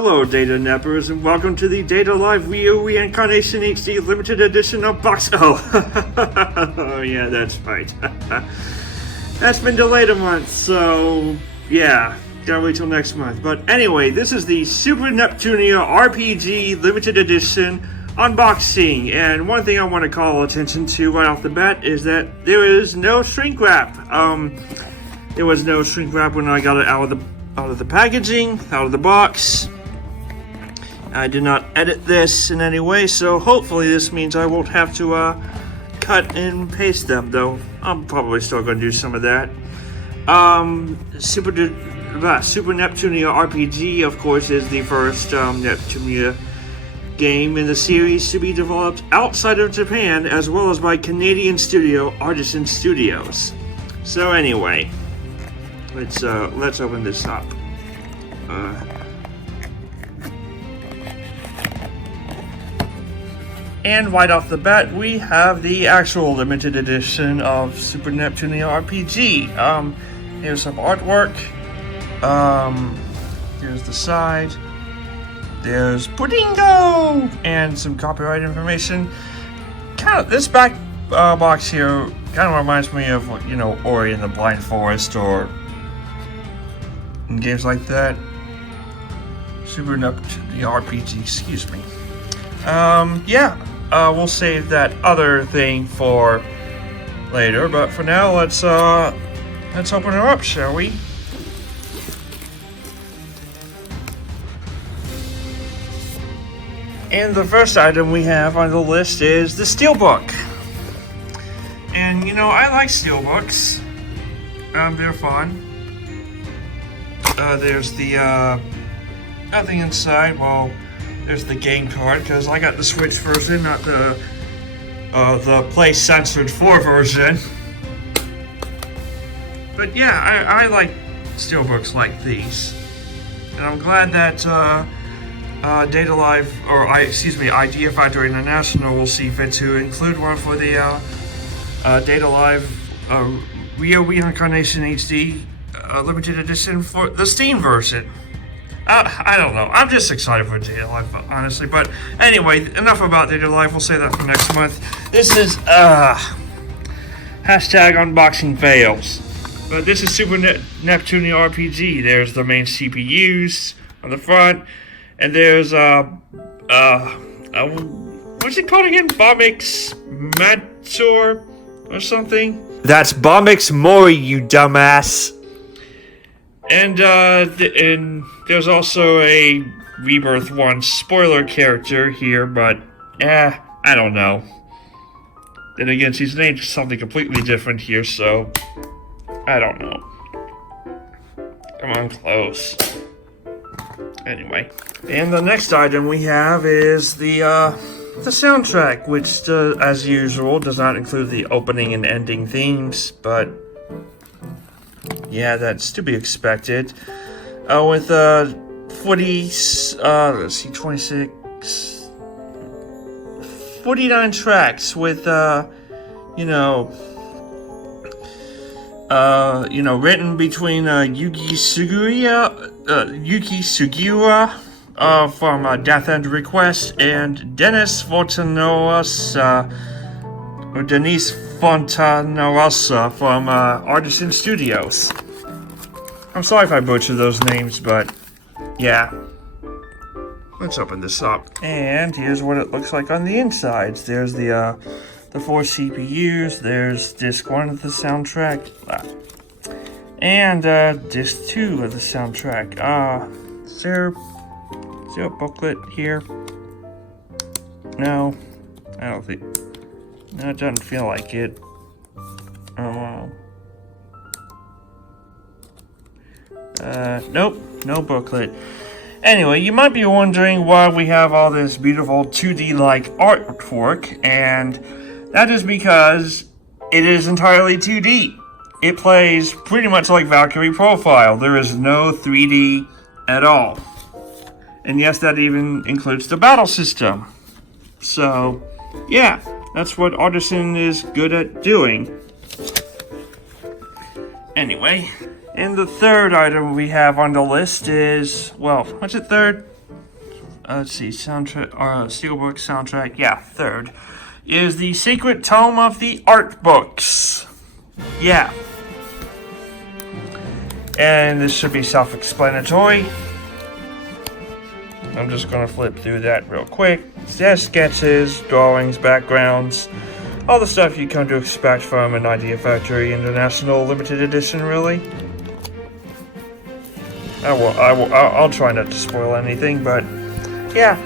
Hello, Data Nappers, and welcome to the Data Live Rio Reincarnation HD Limited Edition Unbox. Oh, yeah, that's right. That's been delayed a month, so yeah, gotta wait till next month. But anyway, this is the Super Neptunia RPG Limited Edition unboxing, and one thing I want to call attention to right off the bat is that there is no shrink wrap. There was no shrink wrap when I got it out of the packaging, out of the box. I did not edit this in any way, so hopefully this means I won't have to cut and paste them, though I'm probably still going to do some of that. Super Neptunia RPG, of course, is the first Neptunia game in the series to be developed outside of Japan, as well as by Canadian studio Artisan Studios. So anyway, let's open this up. And right off the bat, we have the actual limited edition of Super Neptunia RPG. Here's some artwork. Here's the side. There's Puddingo! And some copyright information. This back box here kind of reminds me of, Ori and the Blind Forest, or games like that. Super Neptunia RPG, excuse me. We'll save that other thing for later, but for now, let's open her up, shall we? And the first item we have on the list is the Steelbook. And, I like Steelbooks. They're fun. There's the, nothing inside. Well, there's the game card, because I got the Switch version, not the Play Censored 4 version. But yeah, I like Steelbooks like these. And I'm glad that, Data Live, Idea Factory International will see fit to include one for the Data Live Rio Reincarnation HD limited edition for the Steam version. I don't know. I'm just excited for Data Live, honestly. But anyway, enough about Data Live. We'll say that for next month. This is hashtag unboxing fails. But this is Super Neptunia RPG. There's the main CPUs on the front. And there's, what's it called again? Bombix Mator or something? That's Bombix Mori, you dumbass. And there's also a Rebirth 1 spoiler character here, but, I don't know. Then again, she's named something completely different here, so, I don't know. Come on, close. Anyway, and the next item we have is the soundtrack, which, as usual, does not include the opening and ending themes, but yeah, that's to be expected. With 49 tracks with written between Yuki Sugiura from Death End Request and Denise Fontanarossa from Artisan Studios. I'm sorry if I butchered those names, but yeah. Let's open this up. And here's what it looks like on the insides. There's the 4 CPUs. There's disc 1 of the soundtrack. And disc 2 of the soundtrack. Is there a booklet here? No, I don't think. No, it doesn't feel like it. Nope, no booklet. Anyway, you might be wondering why we have all this beautiful 2D-like artwork, and that is because it is entirely 2D. It plays pretty much like Valkyrie Profile. There is no 3D at all. And yes, that even includes the battle system. So, yeah, that's what Artisan is good at doing. Anyway, and the third item we have on the list is, well, what's it third? let's see, soundtrack, steelbook soundtrack, yeah, third, is the Secret Tome of the Art Books. Yeah. And this should be self-explanatory. I'm just going to flip through that real quick. It has sketches, drawings, backgrounds, all the stuff you come to expect from an Idea Factory International Limited Edition, really. I'll try not to spoil anything, but yeah,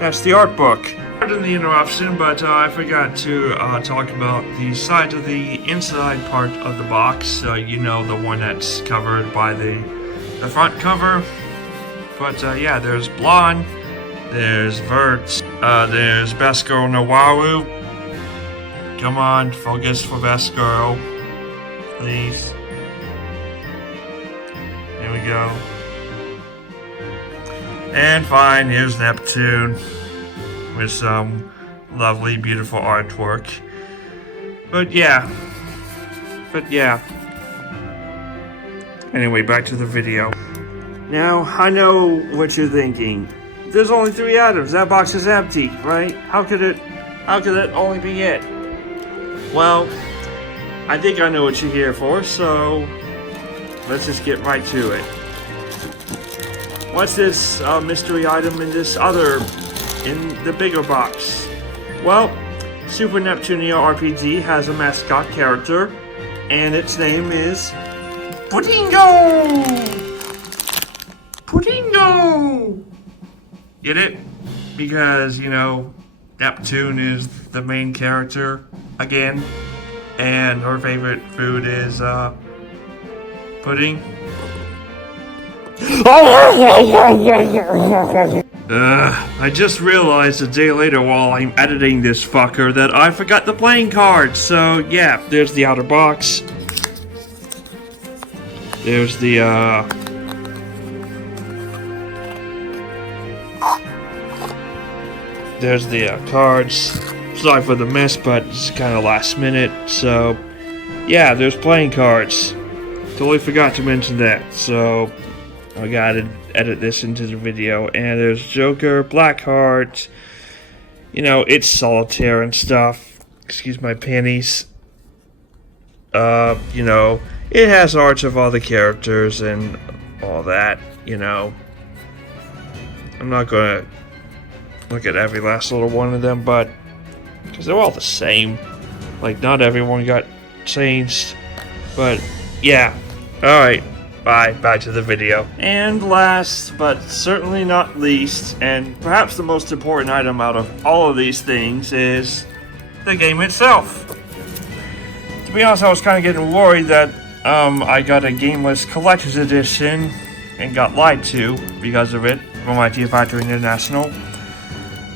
that's the art book. Pardon the interruption, but I forgot to talk about the side of the inside part of the box. You know, the one that's covered by the front cover. But yeah, there's Blonde, there's Vert, there's Best Girl Nawaru. Come on, focus for Best Girl, please. There we go. And fine, here's Neptune with some lovely, beautiful artwork. But yeah. Anyway, back to the video. Now, I know what you're thinking. There's only 3 items. That box is empty, right? How could it only be it? Well, I think I know what you're here for, so let's just get right to it. What's this mystery item in the bigger box? Well, Super Neptunia RPG has a mascot character, and its name is Puddingo! Puddingo! Get it? Because, you know, Neptune is the main character again, and her favorite food is pudding. I just realized a day later while I'm editing this fucker that I forgot the playing cards. So yeah, there's the outer box. There's the cards. Sorry for the mess, but it's kind of last minute. So yeah, there's playing cards. Totally forgot to mention that. So I gotta edit this into the video. And there's Joker, Blackheart. You know, it's solitaire and stuff. Excuse my panties. You know, it has arts of all the characters and all that, you know. I'm not gonna look at every last little one of them, but because they're all the same. Like, not everyone got changed. But yeah. Alright. Bye. Back to the video. And last, but certainly not least, and perhaps the most important item out of all of these things is the game itself. To be honest, I was kind of getting worried that I got a Gameless Collector's Edition and got lied to because of it from Idea Factory International.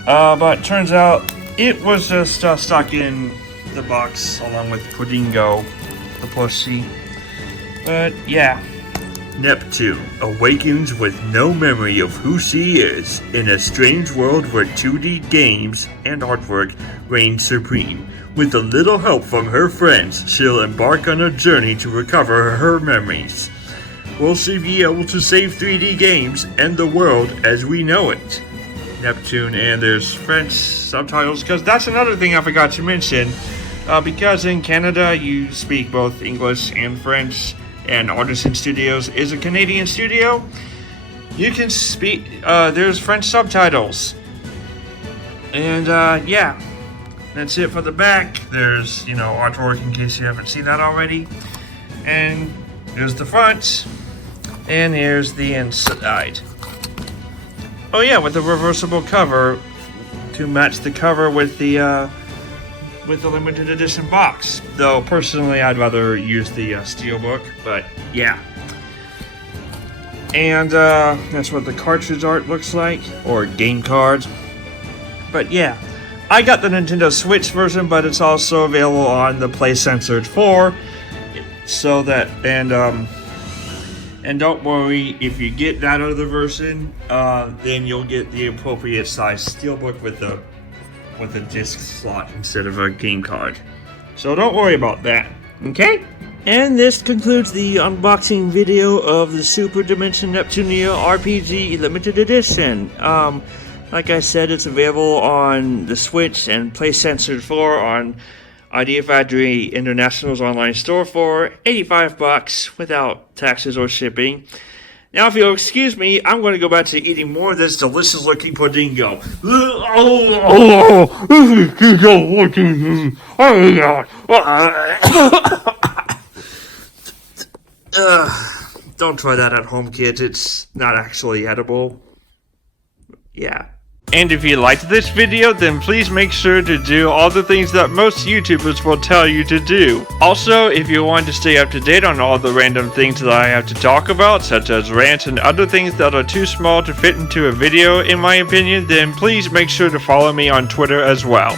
But turns out it was just stuck in the box along with Puddingo, the plushie. But yeah. Neptune awakens with no memory of who she is in a strange world where 2D games and artwork reign supreme. With a little help from her friends, she'll embark on a journey to recover her memories. Will she be able to save 3D games and the world as we know it? Neptune, and there's French subtitles, because that's another thing I forgot to mention. Because in Canada you speak both English and French, and Artisan Studios is a Canadian studio, you can speak, there's French subtitles. And yeah, that's it for the back. There's, you know, artwork in case you haven't seen that already. And here's the front, and here's the inside. Oh yeah, with a reversible cover to match the cover with the limited edition box. Though personally, I'd rather use the steelbook, but yeah. And that's what the cartridge art looks like, or game cards. But yeah, I got the Nintendo Switch version, but it's also available on the PlayStation 4. So that, and don't worry, if you get that other version, then you'll get the appropriate size steelbook with a disc slot instead of a game card. So don't worry about that, okay? And this concludes the unboxing video of the Super Dimension Neptunia RPG Limited Edition. Like I said, it's available on the Switch and PlayStation 4 on Idea Factory International's online store for $85 without taxes or shipping. Now, if you'll excuse me, I'm going to go back to eating more of this delicious looking puddingo. Don't try that at home, kids. It's not actually edible. Yeah. And if you liked this video, then please make sure to do all the things that most YouTubers will tell you to do. Also, if you want to stay up to date on all the random things that I have to talk about, such as rants and other things that are too small to fit into a video in my opinion, then please make sure to follow me on Twitter as well.